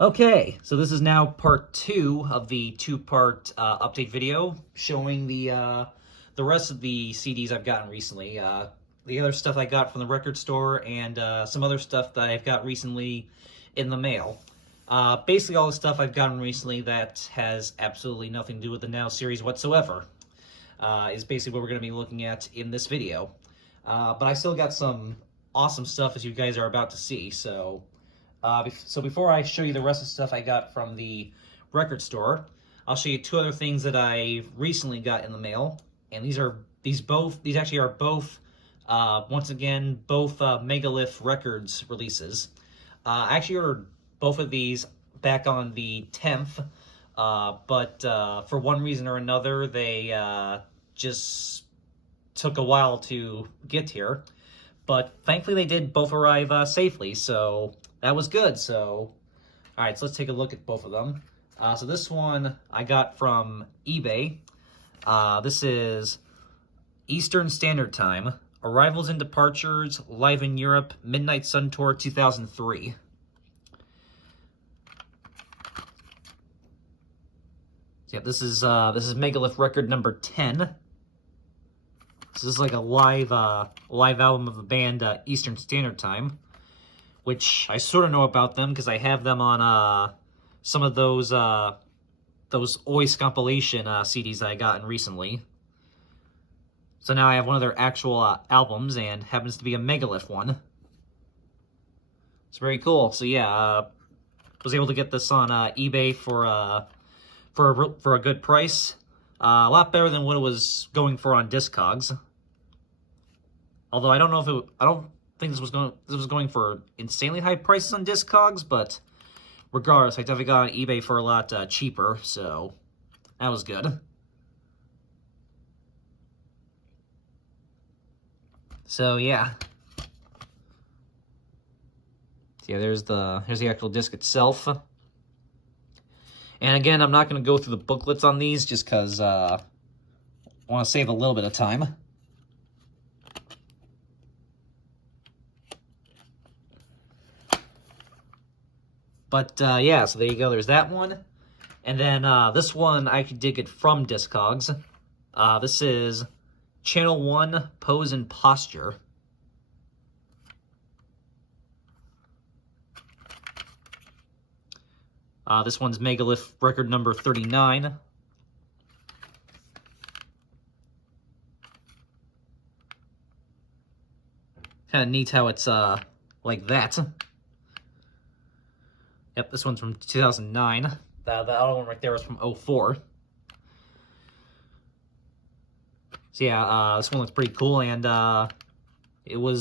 Okay, so this is now part 2 of the two-part update video showing the rest of the CDs I've gotten recently. The other stuff I got from the record store and some other stuff that I've got recently in the mail. Basically all the stuff I've gotten recently that has absolutely nothing to do with the Now series whatsoever is basically what we're going to be looking at in this video. But I still got some awesome stuff, as you guys are about to see, so before I show you the rest of the stuff I got from the record store, I'll show you two other things that I recently got in the mail, and these actually are both once again both Megalith Records releases. I actually ordered both of these back on the 10th, but for one reason or another they just took a while to get here. But thankfully they did both arrive safely, so that was good. So, all right, so let's take a look at both of them. So this one I got from eBay. This is Eastern Standard Time, Arrivals and Departures, Live in Europe, Midnight Sun Tour 2003. Yeah, this is Megalith record number 10. This is like a live album of the band Eastern Standard Time, which I sort of know about them because I have them on some of those OIS compilation CDs that I gotten recently. So now I have one of their actual albums, and happens to be a Megalith one. It's very cool. So yeah, was able to get this on eBay for a good price. A lot better than what it was going for on Discogs. Although I don't know if I don't think this was going for insanely high prices on Discogs, but regardless, I definitely got on eBay for a lot cheaper, so that was good. So yeah. There's the actual disc itself. And again, I'm not going to go through the booklets on these just because I want to save a little bit of time. But yeah, so there you go. There's that one. And then this one, I did get from Discogs. This is Channel 1, Pose and Posture. This one's Megalith record number 39. Kind of neat how it's like that. Yep, this one's from 2009. The other one right there was from 2004. So yeah, this one looks pretty cool, and they were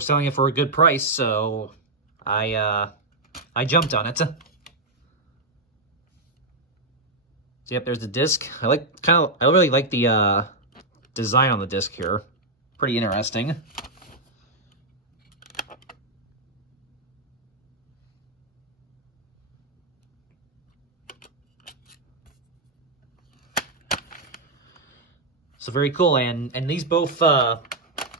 selling it for a good price, so I jumped on it. So, yep, there's the disc. I really like the design on the disc here. Pretty interesting. So very cool, and these both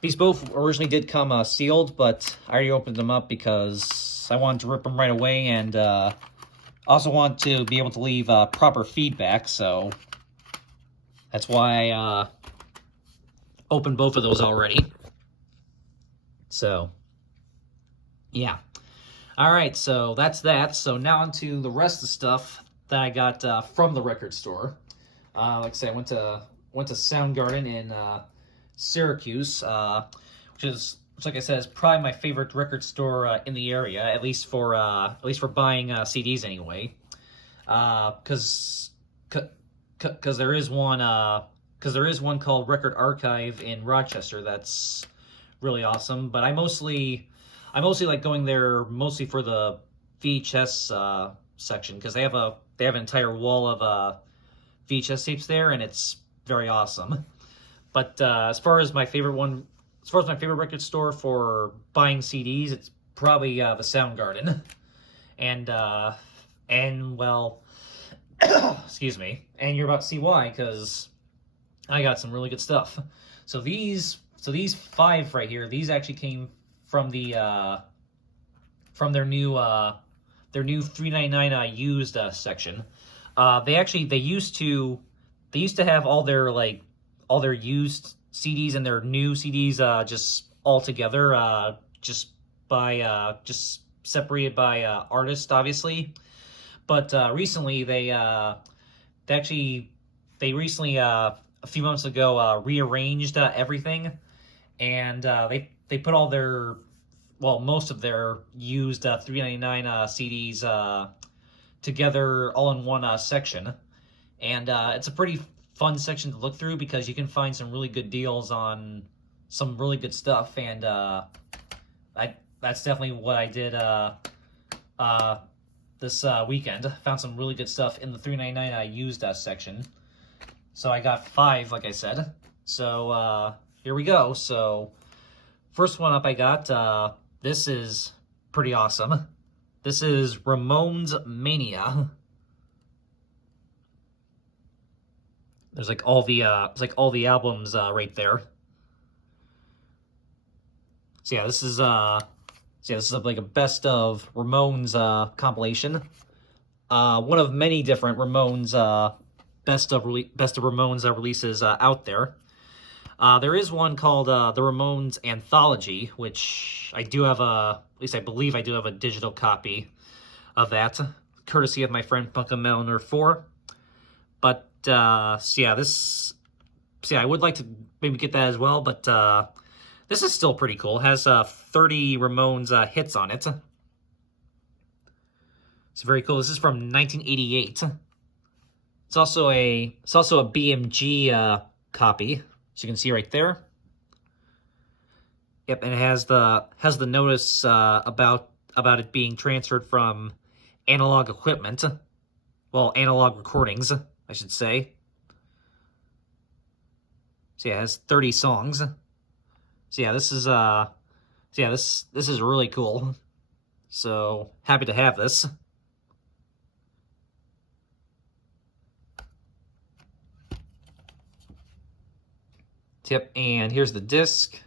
originally did come sealed, but I already opened them up because I wanted to rip them right away, and also want to be able to leave proper feedback, so that's why I opened both of those already. So yeah, all right, so that's that. So now on to the rest of the stuff that I got from the record store. Like I said, I went to Soundgarden in Syracuse, which, like I said, is probably my favorite record store in the area, at least for buying CDs anyway. Because there is one called Record Archive in Rochester that's really awesome. But I mostly like going there mostly for the VHS section, because they have an entire wall of VHS tapes there, and it's very awesome. But as far as my favorite record store for buying CDs, it's probably the Soundgarden, and well, excuse me, and you're about to see why, because I got some really good stuff. So these 5 right here, these actually came from the from their new $3.99 used section. They used to have all their used CDs and their new CDs just all together, just separated by artist, obviously. But recently they recently a few months ago rearranged everything, and they put all their, well, most of their used $3.99 CDs together all in one section. And it's a pretty fun section to look through because you can find some really good deals on some really good stuff. And that's definitely what I did this weekend. Found some really good stuff in the $3.99 used section. So I got 5, like I said. So here we go. So first one up I got, this is pretty awesome. This is Ramones Mania. There's like all the albums right there. So yeah, this is like a best of Ramones compilation. One of many different Ramones best of Ramones releases out there. There is one called the Ramones Anthology, which I do have at least I believe I do have a digital copy of that, courtesy of my friend Punkamelner4. But I would like to maybe get that as well. But this is still pretty cool. It has 30 Ramones hits on it. It's very cool. This is from 1988. It's also a BMG copy, as you can see right there. Yep, and it has the notice about it being transferred from analog equipment, well, analog recordings, I should say. So yeah, it has 30 songs. So yeah, this is this is really cool. So happy to have this. Yep, and here's the disc.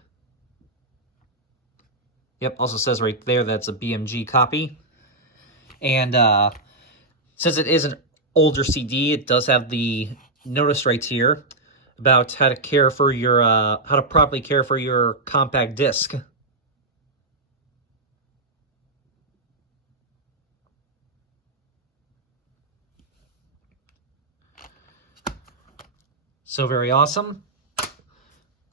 Yep, also says right there that's a BMG copy. And since it is an older CD, it does have the notice right here about how to care for your how to properly care for your compact disc. So very awesome.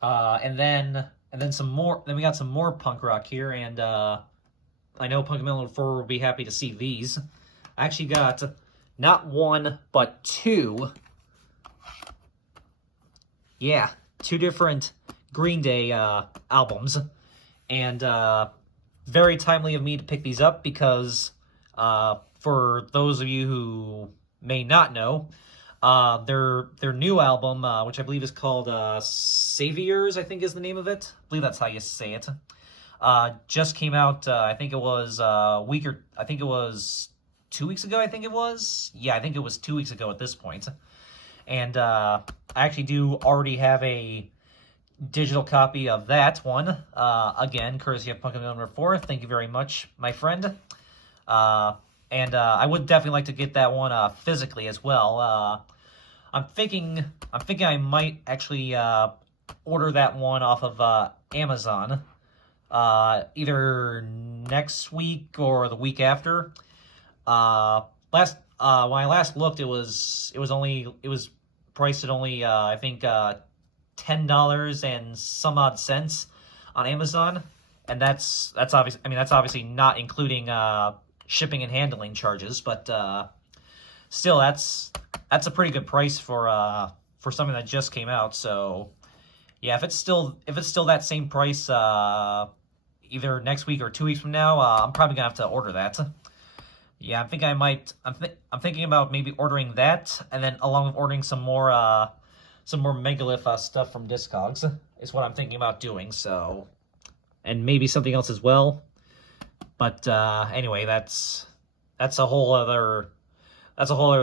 And then some more. Then we got some more punk rock here, and I know Punkamelner4 will be happy to see these. I actually got not one but 2. Yeah, 2 different Green Day albums, and very timely of me to pick these up because for those of you who may not know, their new album, which I believe is called Saviors, I think is the name of it. I believe that's how you say it. Just came out. I think it was I think it was 2 weeks ago. I think it was. Yeah, I think it was 2 weeks ago at this point. And I actually do already have a digital copy of that one. Again, courtesy of Punkamelner4. Thank you very much, my friend. And I would definitely like to get that one physically as well. I'm thinking I might actually order that one off of Amazon, either next week or the week after. When I last looked, it was priced at only I think $10 and some odd cents on Amazon, and that's obviously not including shipping and handling charges, but still that's a pretty good price for something that just came out. So yeah, if it's still that same price either next week or 2 weeks from now, I'm probably gonna have to order that. Yeah, I think I might. I'm thinking about maybe ordering that, and then along with ordering some more Megalith stuff from Discogs is what I'm thinking about doing. So, and maybe something else as well. But anyway, that's a whole other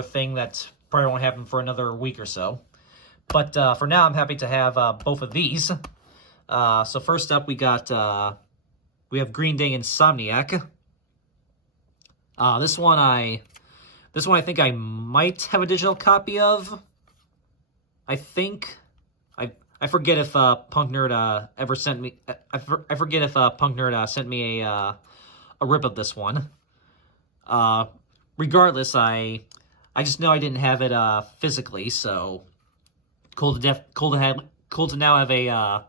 thing that probably won't happen for another week or so. But for now, I'm happy to have both of these. So first up, we have Green Day Insomniac. This one I think I might have a digital copy of. I think I forget if Punk Nerd ever sent me. I forget if Punk Nerd sent me a rip of this one. Regardless, I just know I didn't have it physically, so cool to now have a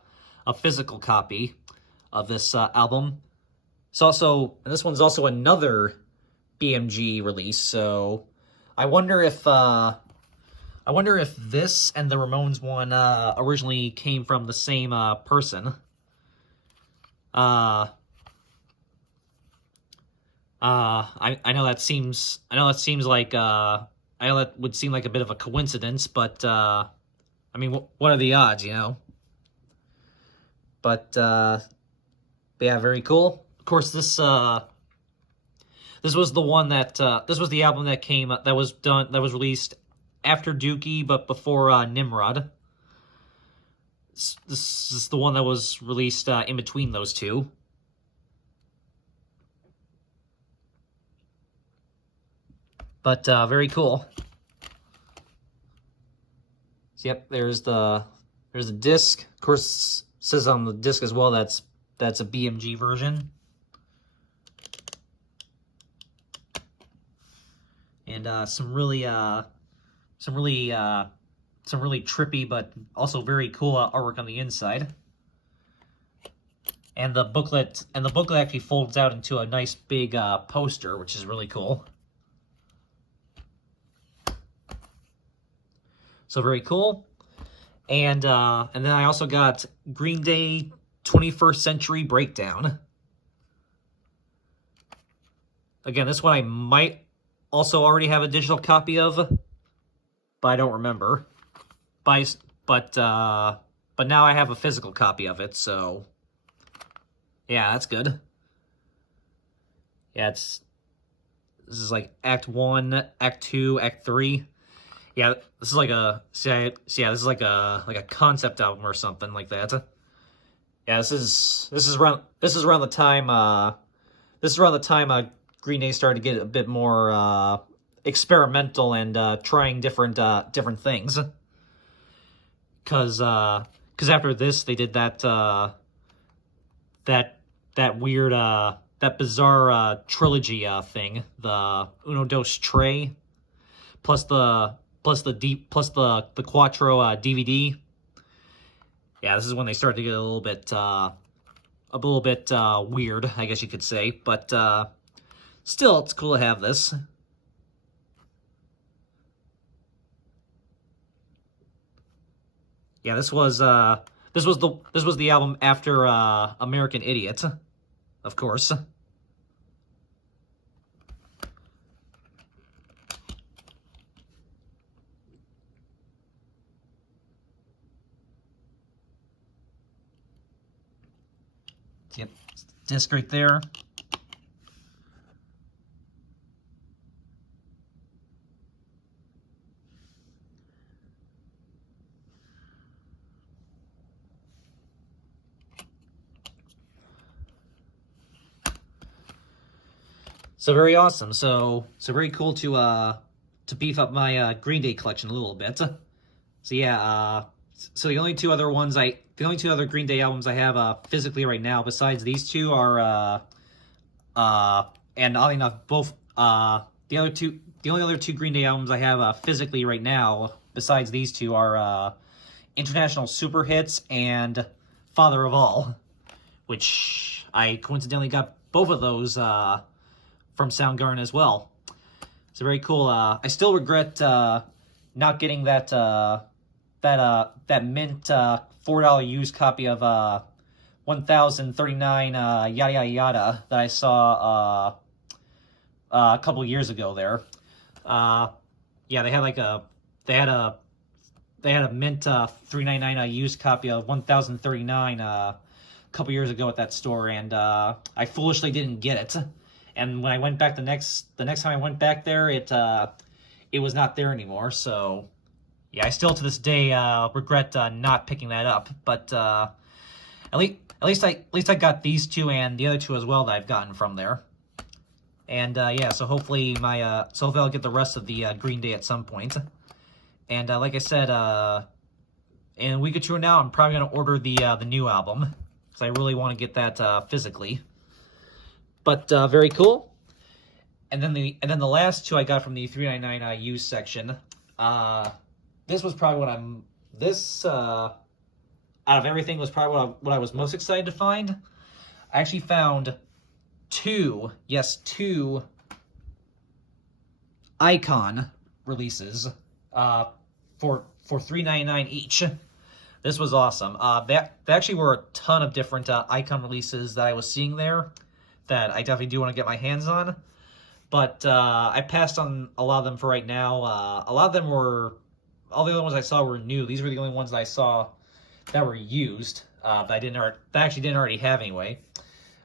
physical copy of this album. This one's also another BMG release, so I wonder if this and the Ramones one originally came from the same person. I know that seems like I know that would seem like a bit of a coincidence, but I mean, what are the odds, you know? But yeah, very cool. Of course, this was the one that this was the album that was released after Dookie, but before Nimrod. This is the one that was released in between those two. But very cool. So, yep, there's the disc. Of course, it says on the disc as well that's a BMG version. And some really trippy but also very cool artwork on the inside. And the booklet actually folds out into a nice big poster, which is really cool. So very cool. And then I also got Green Day 21st Century Breakdown. Again, this one I might also already have a digital copy of, but I don't remember. But now I have a physical copy of it, so yeah, that's good. Yeah, this is like Act 1, Act 2, Act 3. Yeah, this is like this is like a concept album or something like that. Yeah, this is around the time Green Day started to get a bit more experimental and trying different things. Cause after this they did that weird that bizarre trilogy thing, the Uno Dos Tres, plus the Quattro DVD. Yeah, this is when they started to get a little bit weird, I guess you could say. But still, it's cool to have this. Yeah, this was the album after American Idiot, of course. Yep, disc right there. So very awesome. So very cool to beef up my Green Day collection a little bit. So yeah, so the only two other Green Day albums I have physically right now, besides these two, are and oddly enough, both the only other two Green Day albums I have physically right now, besides these two, are International Super Hits and Father of All, which I coincidentally got both of those from Soundgarden as well. So very cool. I still regret not getting that mint $4 used copy of 1039 yada yada yada that I saw a couple years ago there. Yeah, they had a mint 399 used copy of 1039 a couple years ago at that store, and I foolishly didn't get it. And when I went back the next time I went back there, it was not there anymore. So yeah, I still to this day regret not picking that up. But at least I got these two and the other two as well that I've gotten from there. And yeah, so hopefully I'll get the rest of the Green Day at some point. And like I said, in a week or two now, I'm probably gonna order the new album because I really want to get that physically. But very cool. And then the last two I got from the 399 used section. This was probably out of everything was probably what I was most excited to find. I actually found two Icon releases for $3.99 each. This was awesome. There actually were a ton of different Icon releases that I was seeing there that I definitely do want to get my hands on. But I passed on a lot of them for right now. A lot of them were, all the other ones I saw were new. These were the only ones that I saw that were used that I actually didn't already have anyway.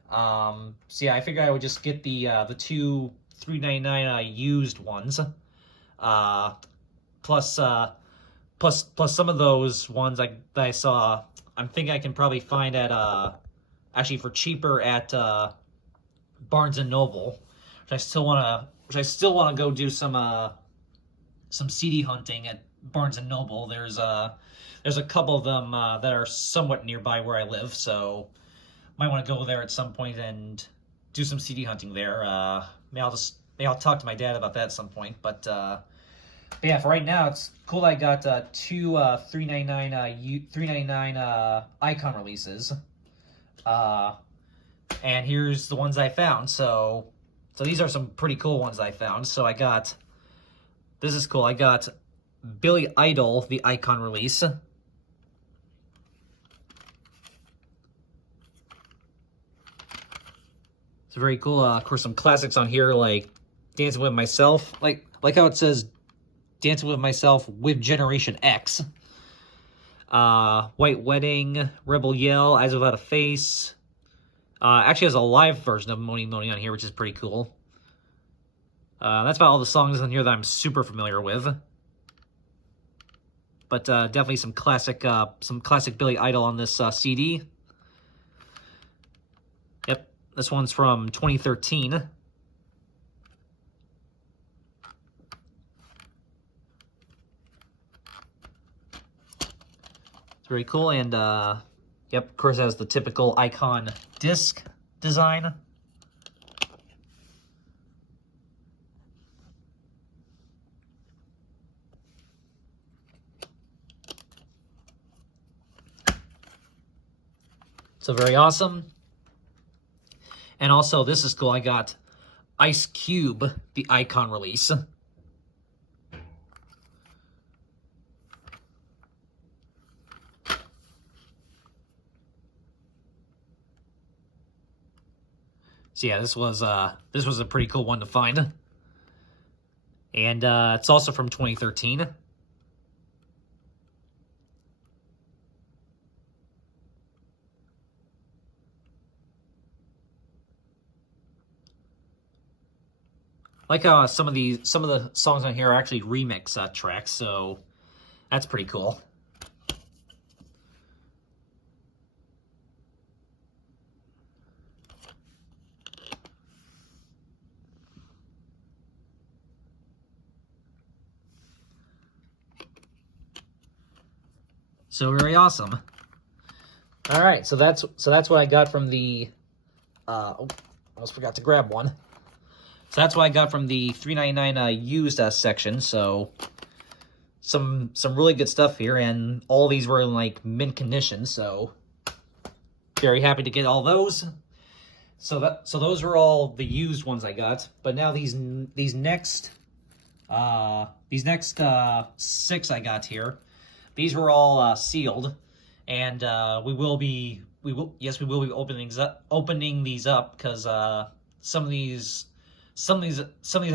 So yeah, I figured I would just get the two $3.99 used ones, plus some of those ones that I saw. I'm thinking I can probably find at actually for cheaper at Barnes and Noble, which I still wanna go do some CD hunting at Barnes and Noble. There's a couple of them that are somewhat nearby where I live, so might want to go there at some point and do some CD hunting there. Maybe I'll talk to my dad about that at some point. But yeah, for right now, it's cool that I got two $3.99 Icon releases. And here's the ones I found. So these are some pretty cool ones I found. So this is cool. I got Billy Idol, the Icon release. It's very cool. Of course, some classics on here like Dancing with Myself. Like how it says Dancing with Myself with Generation X. White Wedding, Rebel Yell, Eyes Without a Face. Actually has a live version of Money Money on here, which is pretty cool. That's about all the songs on here that I'm super familiar with. But definitely some classic Billy Idol on this CD. Yep, this one's from 2013. It's very cool, and yep, of course, it has the typical Icon disc design. So very awesome. And also, this is cool. I got Ice Cube, the Icon release. So yeah, this was a pretty cool one to find. And it's also from 2013. Like how some of the songs on here are actually remix tracks, so that's pretty cool. So very awesome. All right, so that's what I got from the. Almost forgot to grab one. So that's what I got from the $3.99 used section. So some really good stuff here, and all these were in like mint condition. So very happy to get all those. So those were all the used ones I got. But now these next 6 I got here, these were all sealed, and we will be opening these up because some of these I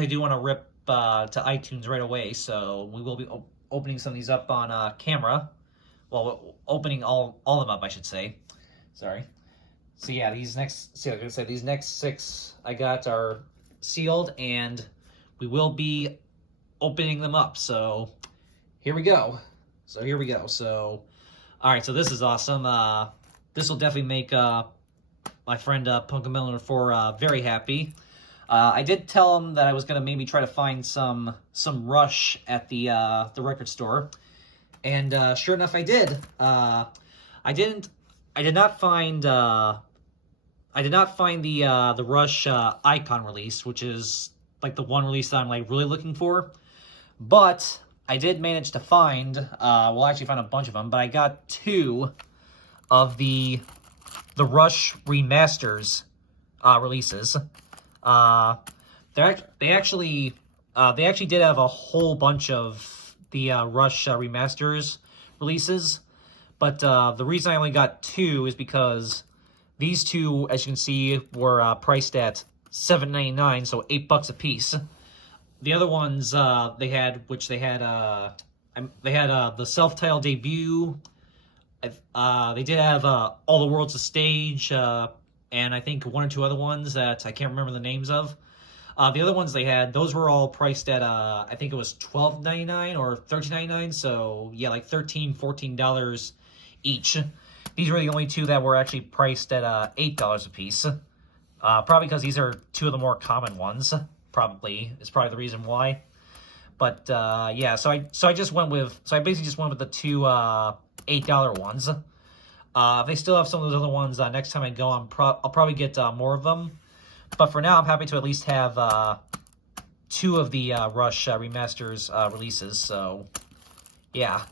do want to rip to iTunes right away, so we will be opening some of these up on camera. Well, opening all of them up, I should say. Sorry. So yeah, these next 6 I got are sealed, and we will be opening them up. So here we go. So all right. So this is awesome. This will definitely make my friend Punkamelon4 very happy. I did tell him that I was gonna maybe try to find some Rush at the record store, and sure enough, I did. I didn't. I did not find. I did not find the Rush Icon release, which is like the one release that I'm like really looking for. But I did manage to find. Well, I actually found a bunch of them, but I got 2 of the Rush remasters releases. They actually did have a whole bunch of the Rush remasters releases, but the reason I only got 2 is because these 2, as you can see, were priced at $7.99, so $8 a piece. The other ones they had the self-titled debut. They did have All the World's a Stage, and I think 1 or 2 other ones that I can't remember the names of. The other ones they had, those were all priced at, I think it was $12.99 or $13.99, so yeah, like $13, $14 each. These were the only 2 that were actually priced at $8 a piece. Probably because these are 2 of the more common ones. Is probably the reason why. But yeah, so I basically just went with the 2 $8 ones. If they still have some of those other ones next time I go, I'll probably get more of them. But for now, I'm happy to at least have 2 of the Rush remasters releases. So yeah,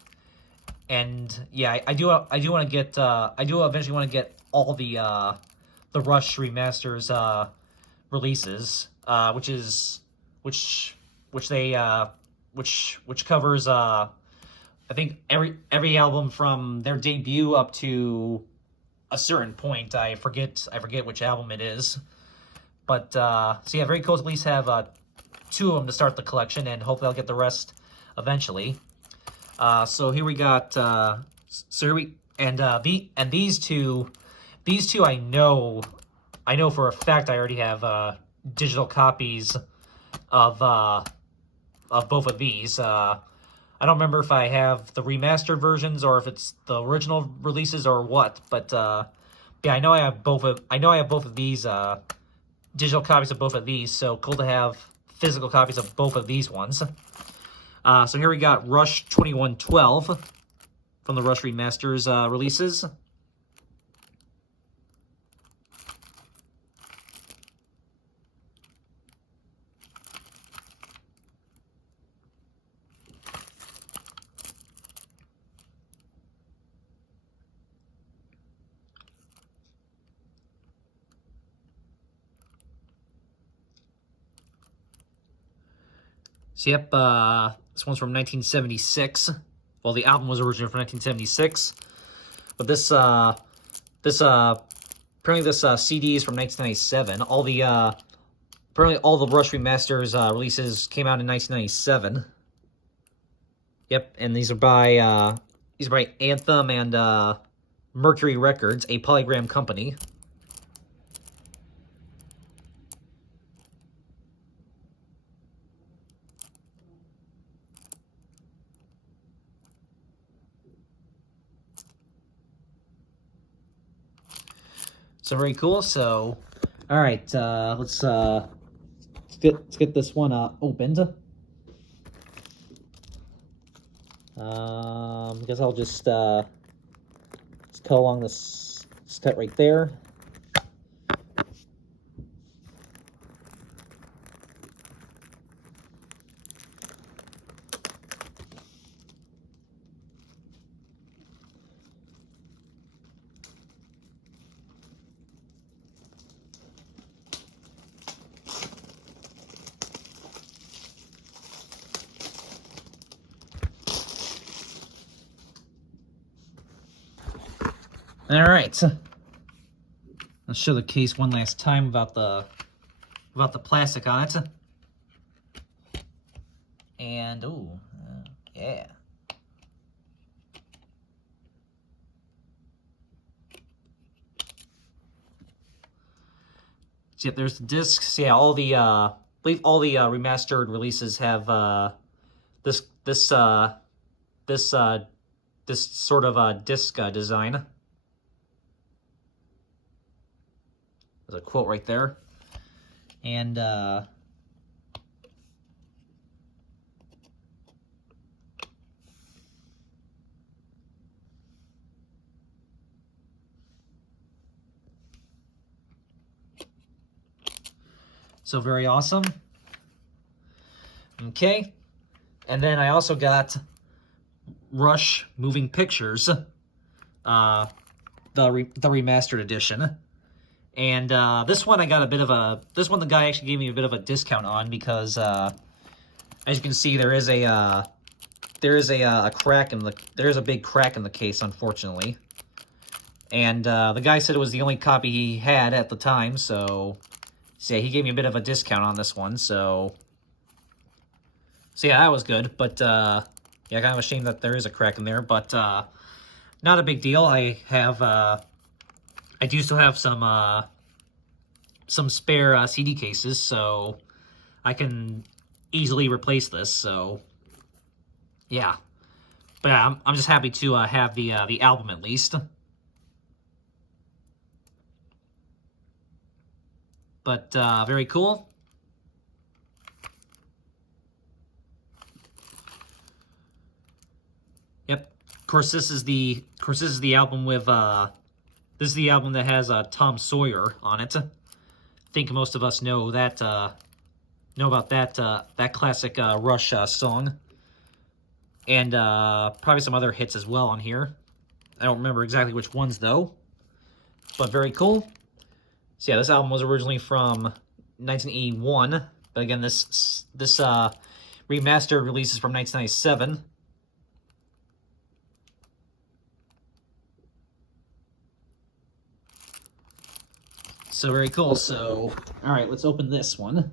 and yeah, I do eventually want to get all the Rush remasters releases, which covers I think every album from their debut up to a certain point. I forget which album it is. But so yeah, very cool to at least have 2 of them to start the collection, and hopefully I'll get the rest eventually. So here we got these two I know for a fact I already have digital copies of both of these. I don't remember if I have the remastered versions or if it's the original releases or what, but yeah, I know I have both of these digital copies of both of these, so cool to have physical copies of both of these ones. So here we got Rush 2112 from the Rush remasters releases. So yep, this one's from 1976. Well, the album was originally from 1976, but apparently this CD is from 1997. Apparently all the Rush remasters releases came out in 1997. Yep, and these are by Anthem and Mercury Records, a Polygram company. So very cool. So, all right, let's get this one opened. I guess I'll just cut along this cut right there. All right, let's show the case one last time about the plastic on it. And yeah. So yep, there's the discs. Yeah, all the I believe all the remastered releases have this sort of disc design. There's a quote right there. And so very awesome. Okay. And then I also got Rush Moving Pictures, the remastered edition. And this one I got a bit of a, this one the guy actually gave me a bit of a discount on because as you can see there is a crack in the, there's a big crack in the case, unfortunately. And the guy said it was the only copy he had at the time, so yeah, he gave me a bit of a discount on this one, so yeah, that was good. But yeah, kind of a shame that there is a crack in there, but not a big deal. I have I do still have some spare CD cases, so I can easily replace this. So yeah, but I'm just happy to have the album at least. But very cool. Yep. Of course, this is the album with this is the album that has Tom Sawyer on it. I think most of us know that know about that that classic Rush song, and probably some other hits as well on here. I don't remember exactly which ones though, but very cool. So yeah, this album was originally from 1981, but again, this remastered release is from 1997. So very cool. So, all right, let's open this one.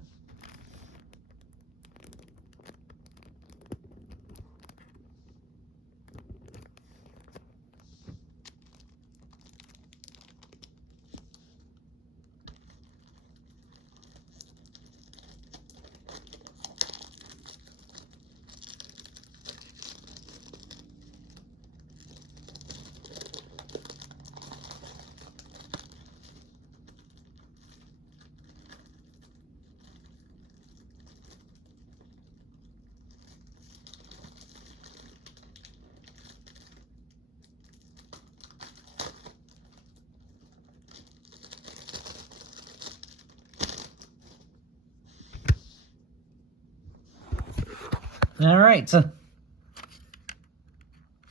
All right.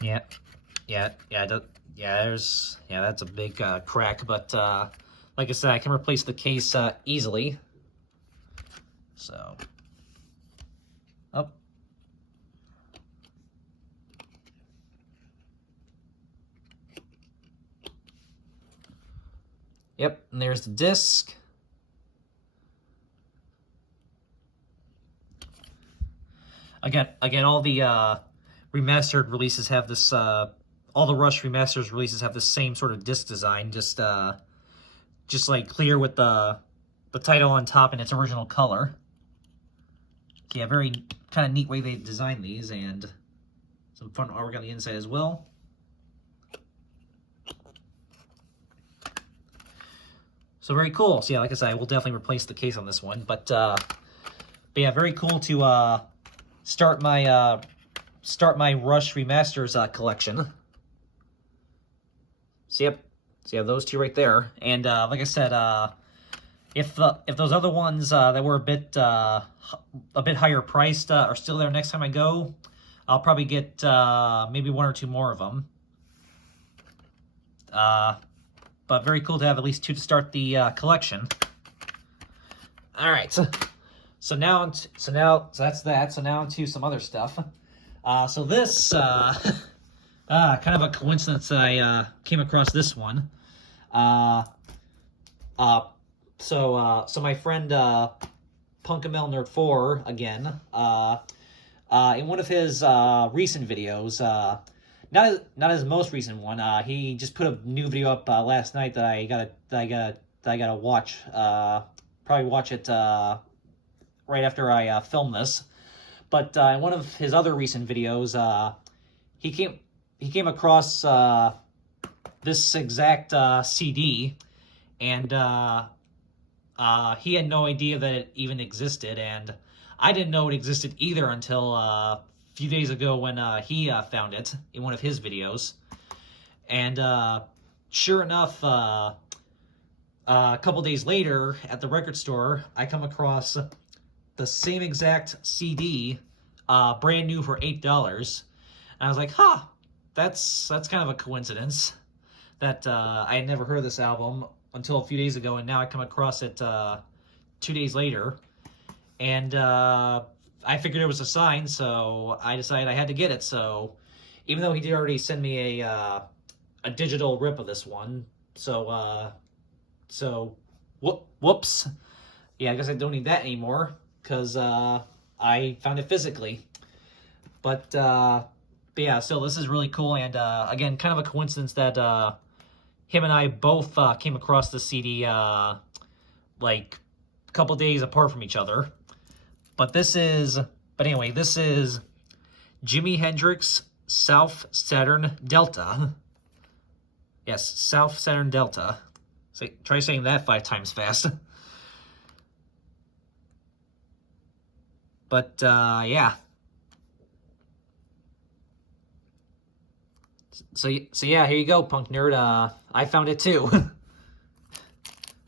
Yeah, there's that's a big crack, but like I said, I can replace the case easily. So, oh, yep, and there's the disc. Again, all the remastered releases have this. All the Rush remasters releases have the same sort of disc design, just like clear with the title on top in its original color. Yeah, very kind of neat way they designed these, and some fun artwork on the inside as well. So very cool. So yeah, like I said, I will definitely replace the case on this one, but yeah, very cool to start my Rush remasters collection. So yep, so yeah, those two right there, and like I said, if those other ones that were a bit higher priced are still there next time I go, I'll probably get maybe one or two more of them. But very cool to have at least two to start the collection. All right, so that's that. So now into some other stuff. So this kind of a coincidence that I came across this one. So my friend Punkamel Nerd 4 again, in one of his recent videos, not his most recent one, he just put a new video up last night that I gotta watch. Probably watch it right after I film this. But in one of his other recent videos, he came across this exact CD, and he had no idea that it even existed, and I didn't know it existed either until a few days ago when he found it in one of his videos. And sure enough, a couple days later at the record store, I come across the same exact CD, brand new for $8. And I was like, huh, that's kind of a coincidence that I had never heard of this album until a few days ago, and now I come across it 2 days later. And I figured it was a sign, so I decided I had to get it. So even though he did already send me a digital rip of this one, so whoops. Yeah, I guess I don't need that anymore, because I found it physically. But yeah, so this is really cool, and again, kind of a coincidence that him and I both came across the CD like a couple days apart from each other. But this is Jimi Hendrix South Saturn Delta. Yes, South Saturn Delta. Try saying that 5 times fast. But yeah. So yeah, here you go, punk nerd. I found it too.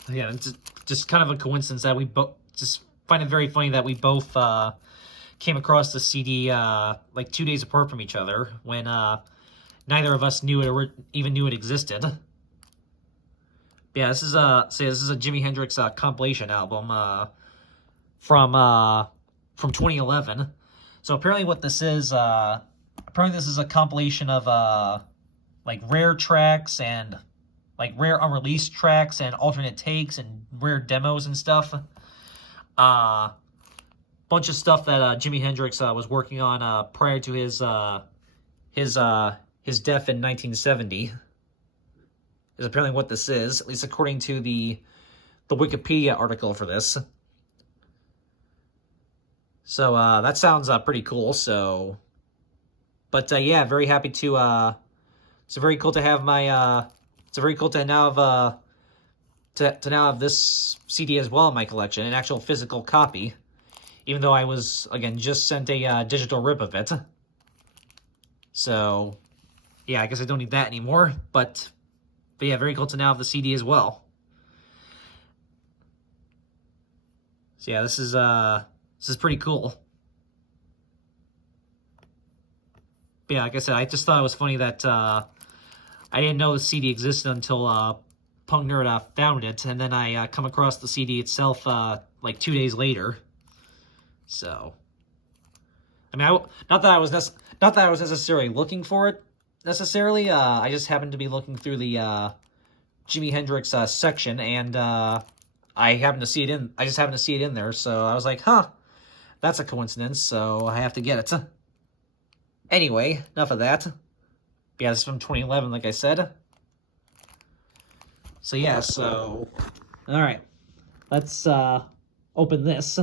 Yeah, it's just kind of a coincidence that we both just find it very funny that we both came across the CD like 2 days apart from each other when neither of us knew it or even knew it existed. Yeah, this is a Jimi Hendrix compilation album from 2011. So apparently, what this is, apparently this is a compilation of like rare tracks and like rare unreleased tracks and alternate takes and rare demos and stuff. Bunch of stuff that Jimi Hendrix was working on prior to his death in 1970. Is apparently what this is, at least according to the Wikipedia article for this. So that sounds pretty cool. So, but yeah, very happy to. It's very cool to have my. It's very cool to now have to now have this CD as well in my collection, an actual physical copy. Even though I was again just sent a digital rip of it. So, yeah, I guess I don't need that anymore. But yeah, very cool to now have the CD as well. So yeah, this is pretty cool. But yeah, like I said, I just thought it was funny that I didn't know the CD existed until Punk Nerd found it, and then I come across the CD itself like 2 days later. So, I mean, not that I was necessarily looking for it necessarily. I just happened to be looking through the Jimi Hendrix section, and I happened to see it in. I just happened to see it in there, so I was like, "Huh, that's a coincidence." So I have to get it. Anyway, enough of that. Yeah, this is from 2011, like I said. So yeah, all right, let's open this.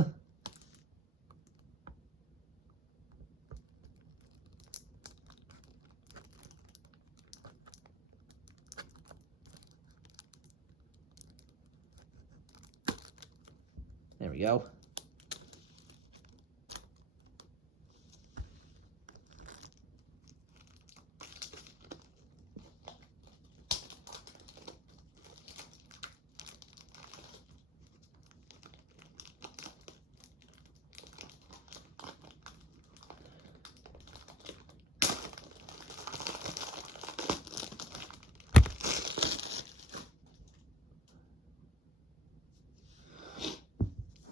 There we go.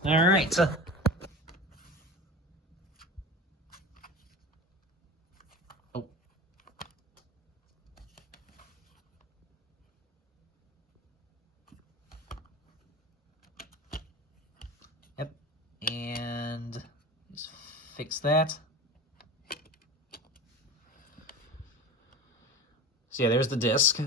All right. Oh. Yep. And just fix that. So yeah, there's the disc.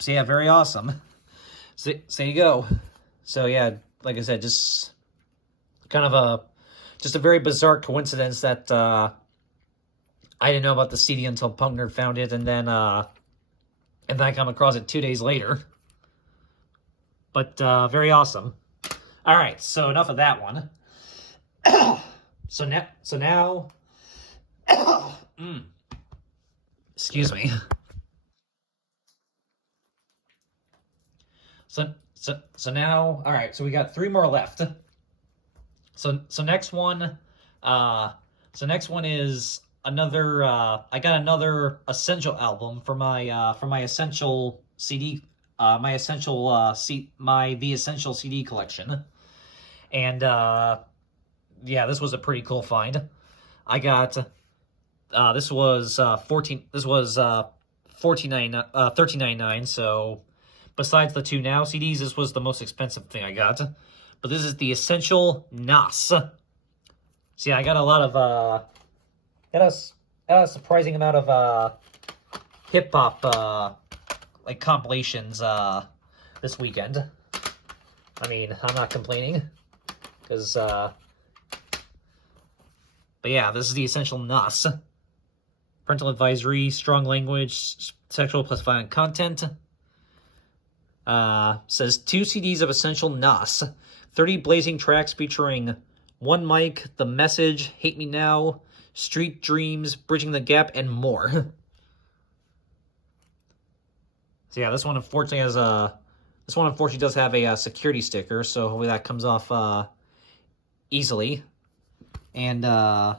So yeah, very awesome. So there you go. So yeah, like I said, just kind of just a very bizarre coincidence that I didn't know about the CD until Punk Nerd found it, and then I come across it 2 days later. But very awesome. All right, so enough of that one. So now, excuse me. So now, all right. So we got 3 more left. So next one, next one is another. I got another Essential album for my Essential CD, my The Essential CD collection, and yeah, this was a pretty cool find. I got this was 14. This was 13.99. So besides the 2 Now CDs, this was the most expensive thing I got. But this is the Essential NOS. So yeah, I got a lot of got a surprising amount of hip hop like compilations this weekend. I mean, I'm not complaining because but yeah, this is the Essential NOS. Parental advisory, strong language, sexual plus violent content. Says 2 CDs of Essential NOS. 30 blazing tracks featuring One Mic, The Message, Hate Me Now, Street Dreams, Bridging the Gap, and more. So yeah, this one unfortunately does have a security sticker, so hopefully that comes off easily. And I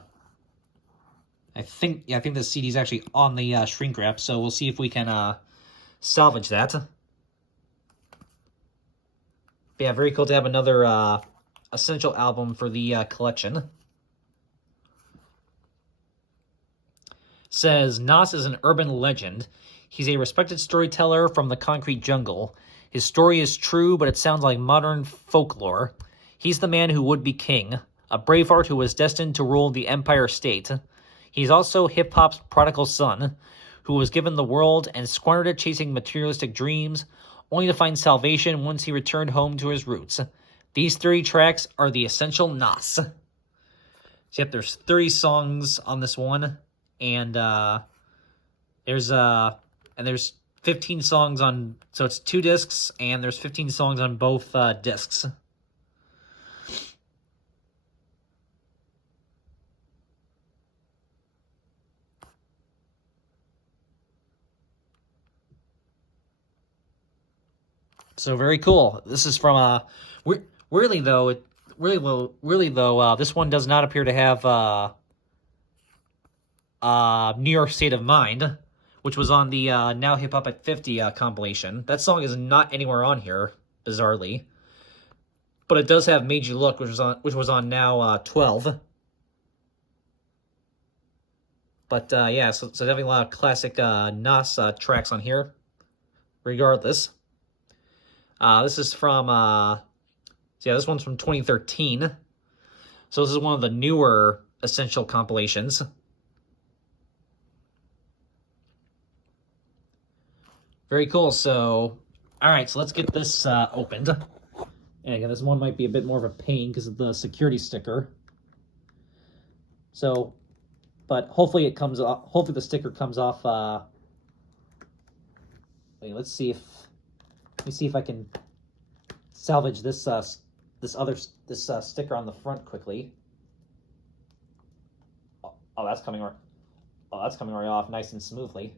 think the CD is actually on the shrink wrap, so we'll see if we can salvage that. But yeah, very cool to have another Essential album for the collection. Says Nas is an urban legend. He's a respected storyteller from the concrete jungle. His story is true, but it sounds like modern folklore. He's the man who would be king, a braveheart who was destined to rule the Empire State. He's also hip-hop's prodigal son, who was given the world and squandered it chasing materialistic dreams, only to find salvation once he returned home to his roots. These 30 tracks are the Essential NOS. So yep, there's 30 songs on this one, and there's 15 songs on, so it's 2 discs, and there's 15 songs on both discs. So very cool. This is from weirdly though, this one does not appear to have New York State of Mind, which was on the Now Hip Hop at 50 compilation. That song is not anywhere on here, bizarrely. But it does have Made You Look, which was on Now 12. But yeah, so definitely a lot of classic Nas tracks on here, regardless. This is from, so yeah, this one's from 2013. So this is one of the newer Essential compilations. Very cool. So, all right, so let's get this opened. And again, this one might be a bit more of a pain because of the security sticker. So, but hopefully it comes off. Hopefully the sticker comes off. Wait, let me see if I can salvage this sticker on the front quickly. Oh, that's coming right. Oh, that's coming right off nice and smoothly.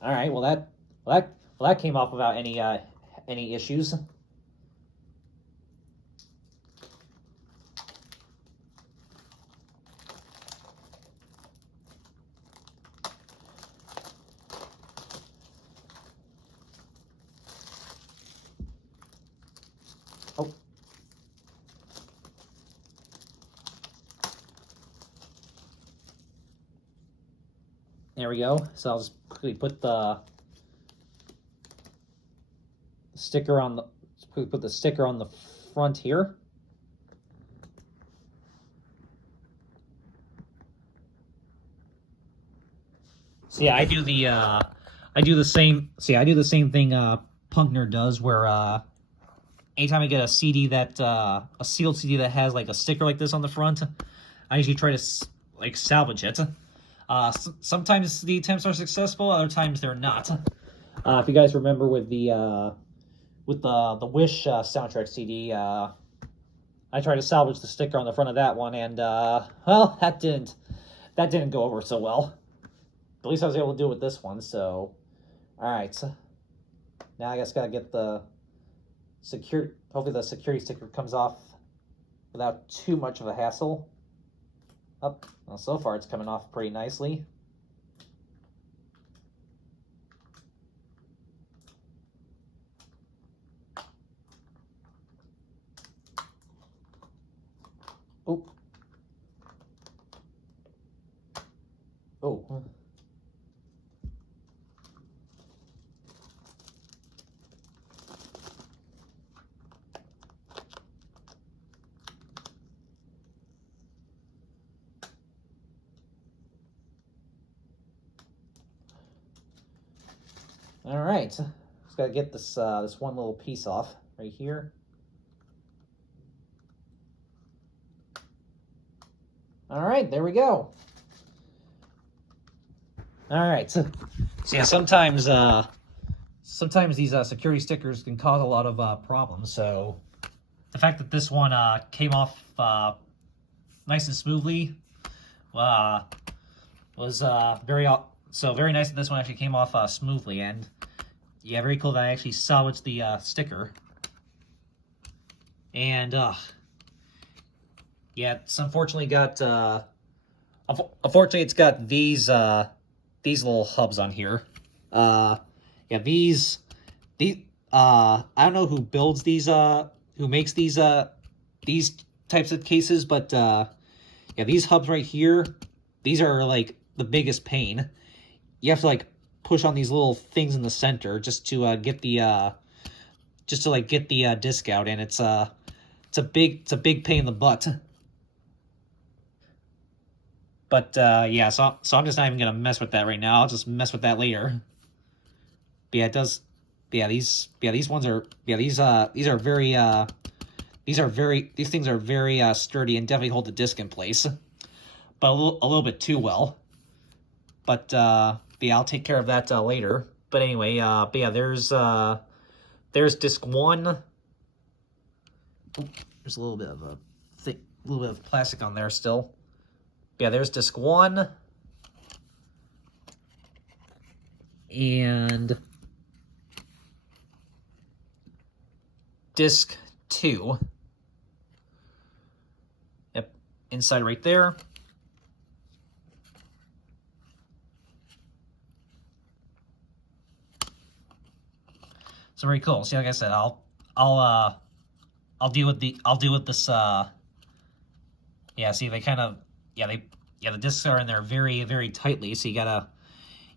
All right. Well, that came off without any issues. Oh. There we go. So I'll just quickly put the sticker on the front here. So yeah, I do the same. See, I do the same thing Punk Nerd does, where anytime I get a CD that a sealed CD that has like a sticker like this on the front, I usually try to like salvage it. Sometimes the attempts are successful, other times they're not. If you guys remember with the Wish soundtrack CD, I tried to salvage the sticker on the front of that one, and well, that didn't go over so well. At least I was able to do it with this one. So, all right. Now I guess gotta get the hopefully the security sticker comes off without too much of a hassle. Oh, well, so far it's coming off pretty nicely. Oh. Oh. All right, just gotta get this this one little piece off right here. All right, there we go. All right, so yeah, sometimes these security stickers can cause a lot of problems. So the fact that this one came off nice and smoothly was very nice that this one actually came off smoothly, and yeah, very cool that I actually salvaged the sticker. And yeah, it's unfortunately got unfortunately it's got these little hubs on here. Yeah, these I don't know who builds these who makes these types of cases, but yeah, these hubs right here, these are like the biggest pain. You have to like push on these little things in the center just to get the disc out, and it's a big pain in the butt. But yeah, so I'm just not even gonna mess with that right now. I'll just mess with that later. But yeah, it does. Yeah, these ones are these are very these things are very sturdy and definitely hold the disc in place, but a little bit too well. But yeah, I'll take care of that later. But anyway, but yeah, there's disc one. Ooh, there's a little bit of little bit of plastic on there still. Yeah, there's disc one. And disc two. Yep, inside right there. So very cool. See, like I said, I'll deal with this. Yeah, see, they kind of the discs are in there very, very tightly. So you gotta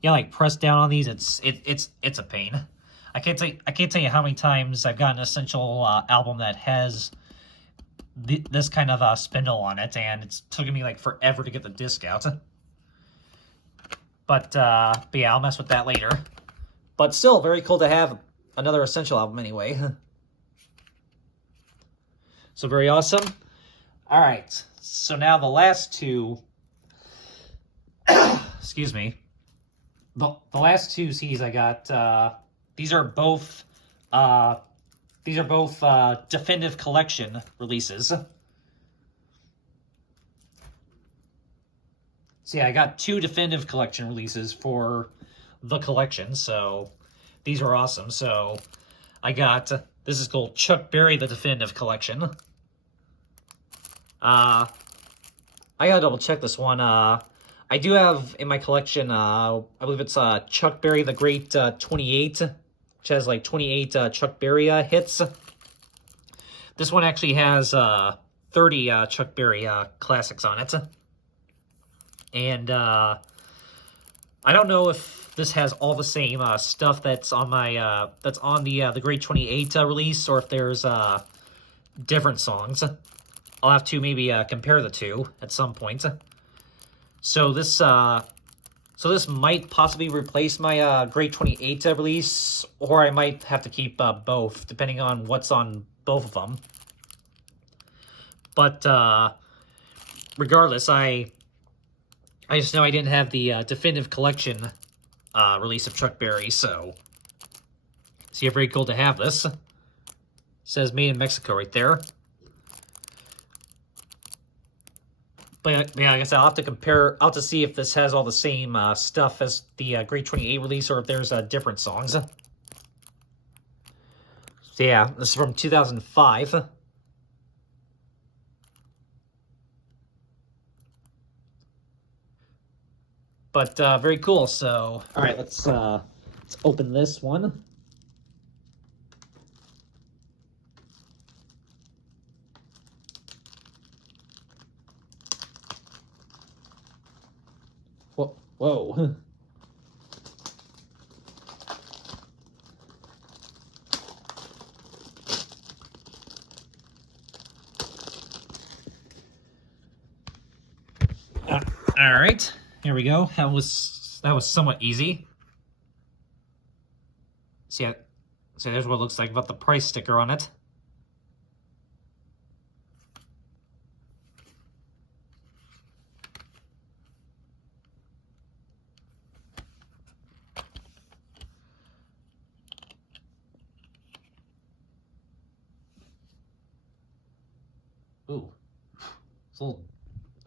like press down on these. It's a pain. I can't tell you how many times I've gotten an Essential album that has this kind of spindle on it, and it's taken me like forever to get the disc out. But yeah, I'll mess with that later. But still, very cool to have another Essential album anyway. So very awesome. All right, so now the last two. Excuse me. The last two CDs I got. These are both definitive collection releases. So yeah, I got two definitive collection releases for the collection, so these are awesome. So I got, this is called Chuck Berry, the Definitive Collection. I gotta double check this one. I do have in my collection, I believe it's Chuck Berry, the Great 28, which has like 28 Chuck Berry hits. This one actually has 30 Chuck Berry classics on it. And I don't know if this has all the same stuff that's on my that's on the Great 28 release, or if there's different songs. I'll have to maybe compare the two at some point. So this So this might possibly replace my Great 28 release, or I might have to keep both, depending on what's on both of them. But regardless, I just know I didn't have the definitive collection release of Chuck Berry, so yeah, very cool to have this. It says made in Mexico right there. But yeah, like I said, I'll have to compare. I'll have to see if this has all the same stuff as the Great 28 release, or if there's different songs. So yeah, this is from 2005. But very cool. So all right, let's open this one. Whoa. All right, here we go. That was somewhat easy. See, there's what it looks like about the price sticker on it. Ooh, it's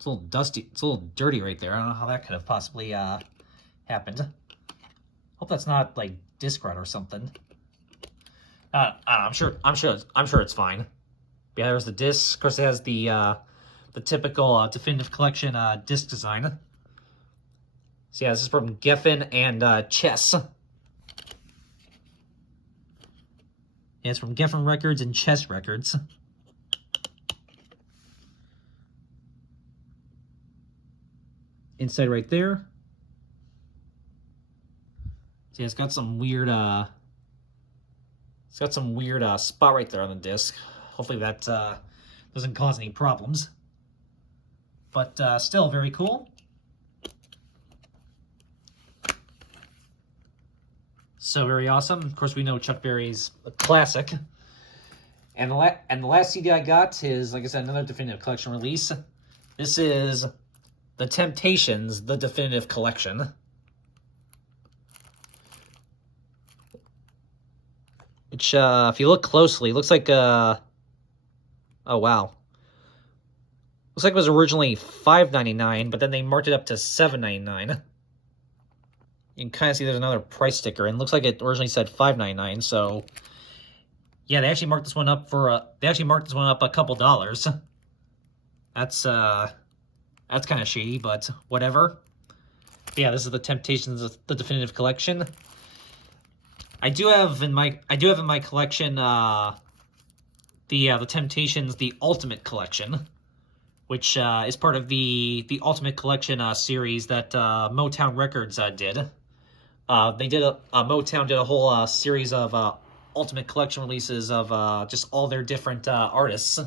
a little dusty. It's a little dirty right there. I don't know how that could have possibly happened. Hope that's not like disc rot or something. I'm sure it's fine. But yeah, there's the disc. Of course, it has the typical definitive collection disc design. So yeah, this is from Geffen and Chess. Yeah, it's from Geffen Records and Chess Records. Inside right there. See, it's got some weird spot right there on the disc. Hopefully that doesn't cause any problems. But still very cool. So very awesome. Of course, we know Chuck Berry's a classic. And the last CD I got is, like I said, another definitive collection release. This is The Temptations, the definitive collection. Which, if you look closely, looks like, oh wow. Looks like it was originally $5.99, but then they marked it up to $7.99. You can kind of see there's another price sticker, and it looks like it originally said $5.99, so yeah, they actually marked this one up for a couple dollars. That's kind of shady, but whatever. But yeah, this is The Temptations, the definitive collection. I do have in my collection the Temptations, the Ultimate Collection, which is part of the Ultimate Collection series that Motown Records did. Motown did a whole series of Ultimate Collection releases of just all their different artists.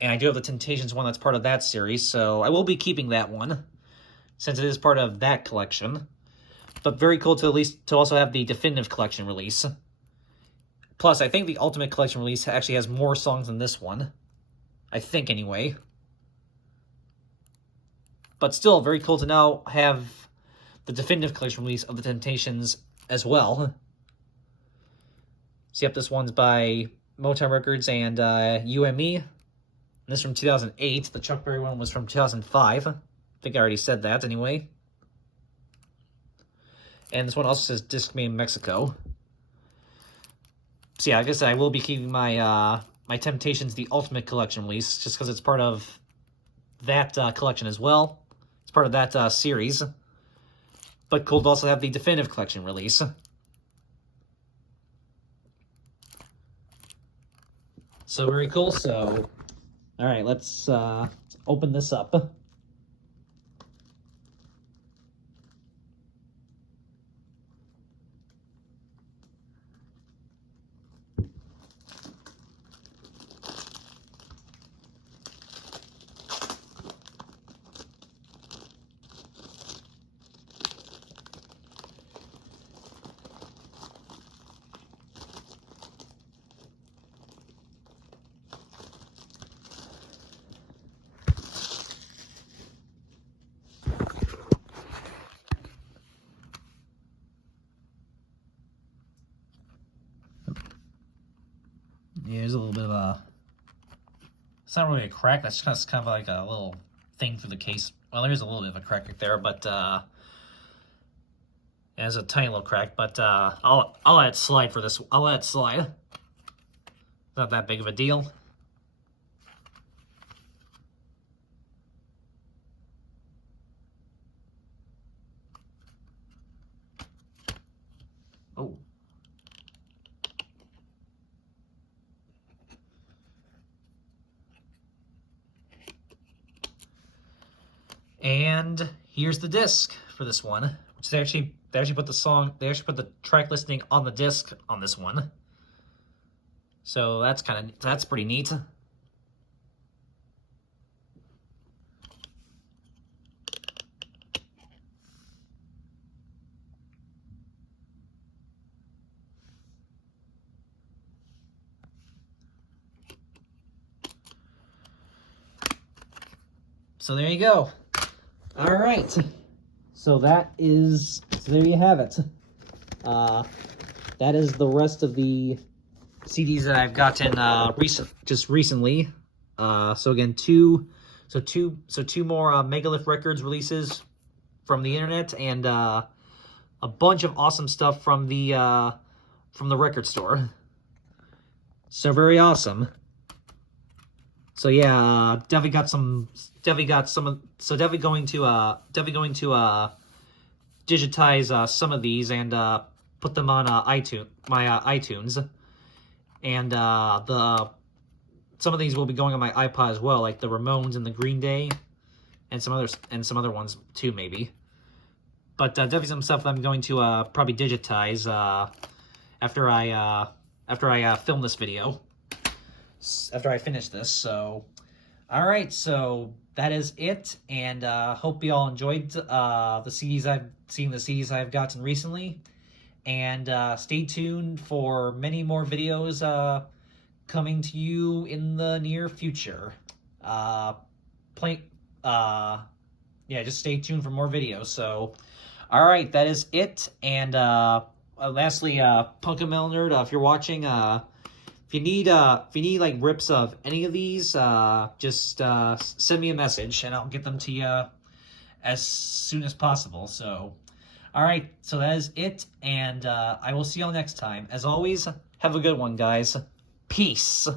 And I do have the Temptations one that's part of that series, so I will be keeping that one, since it is part of that collection. But very cool to also have the definitive collection release. Plus, I think the Ultimate Collection release actually has more songs than this one. I think, anyway. But still, very cool to now have the definitive collection release of the Temptations as well. So yep, this one's by Motown Records and UME. And this is from 2008. The Chuck Berry one was from 2005. I think I already said that anyway. And this one also says disc made in Mexico. So yeah, I guess I will be keeping my my Temptations the Ultimate Collection release, just because it's part of that collection as well. It's part of that series. But cool to also have the definitive collection release. So very cool. So, all right, let's open this up. Yeah, there's a little bit of a... It's not really a crack. That's just kind of like a little thing through the case. Well, there is a little bit of a crack right there, but there's a tiny little crack. But I'll let it slide for this. I'll let it slide. Not that big of a deal. Oh. And here's the disc for this one, which they actually put the track listing on the disc on this one. So that's pretty neat. So there you go. All right. So there you have it. That is the rest of the CDs that I've gotten just recently. So again, two more Megalith Records releases from the internet, and a bunch of awesome stuff from the record store. So very awesome. So yeah, definitely going to digitize some of these and put them on iTunes, and some of these will be going on my iPod as well, like the Ramones and the Green Day, and some other ones too, maybe. But definitely some stuff that I'm going to probably digitize after I film this video. After I finish this. So all right, so that is it, and hope you all enjoyed the CDs I've gotten recently, and stay tuned for many more videos coming to you in the near future. Just stay tuned for more videos. So all right, that is it. And lastly, Pokemon Nerd, if you're watching, if you need like rips of any of these, just send me a message and I'll get them to you as soon as possible. So, all right, so that is it, and I will see y'all next time. As always, have a good one, guys. Peace.